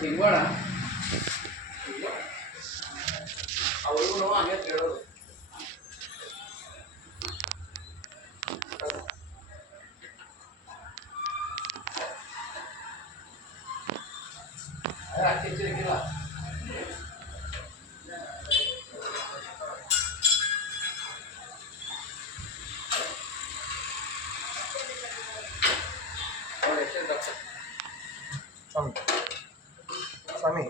Iguana. Ahora uno va a ver, pero aquí tiene que ir. Sami.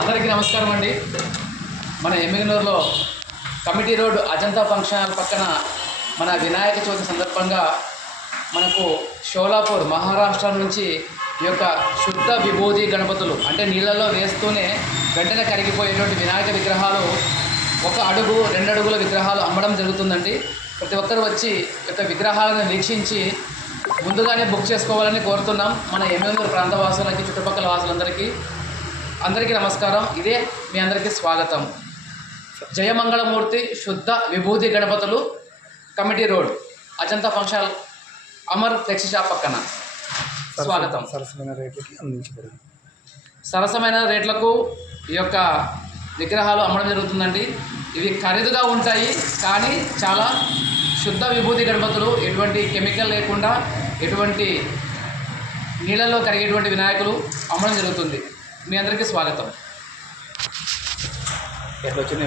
అందరికీ నమస్కారం అండి. మన ఎమ్మిగనూరులో committee road Ajanta function hall పక్కన మన వినాయక చవితి సందర్భంగా మనకు షోలాపూర్ మహారాష్ట్ర నుంచి ఈ యొక్క శుద్ధ విభూతి గణపతులు అంటే నీళ్ళల్లో వేస్తూనే వెంటనే కరిగిపోయేటువంటి వినాయక విగ్రహాలు 1 అడుగు 2 అడుగుల విగ్రహాలు అమ్మడం జరుగుతుందండి. ప్రతి ఒక్కరు వచ్చి ఈ యొక్క విగ్రహాలను వీక్షించి ముందుగానే బుక్ చేసుకోవాలని కోరుతున్నాం. మన ఎమ్మిగనూరు ప్రాంత వాసులకి చుట్టుపక్కల వాసులందరికీ నమస్కారం. ఇదే మీ అందరికీ స్వాగతం. జయమంగళమూర్తి శుద్ధ విభూతి గణపతులు committee road Ajanta function Amar flexi shop పక్కన. స్వాగతం. సరసమైన రేట్లకు ఈ యొక్క విగ్రహాలు అమ్మడం జరుగుతుందండి. ఇవి ఖరీదుగా ఉంటాయి కానీ చాలా శుద్ధ విభూతి గణపతులు, ఎటువంటి కెమికల్ లేకుండా ఎటువంటి నీళ్ళల్లో కరిగేటువంటి వినాయకులు అమ్మడం జరుగుతుంది. మీ అందరికీ స్వాగతం. ఎట్లా వచ్చింది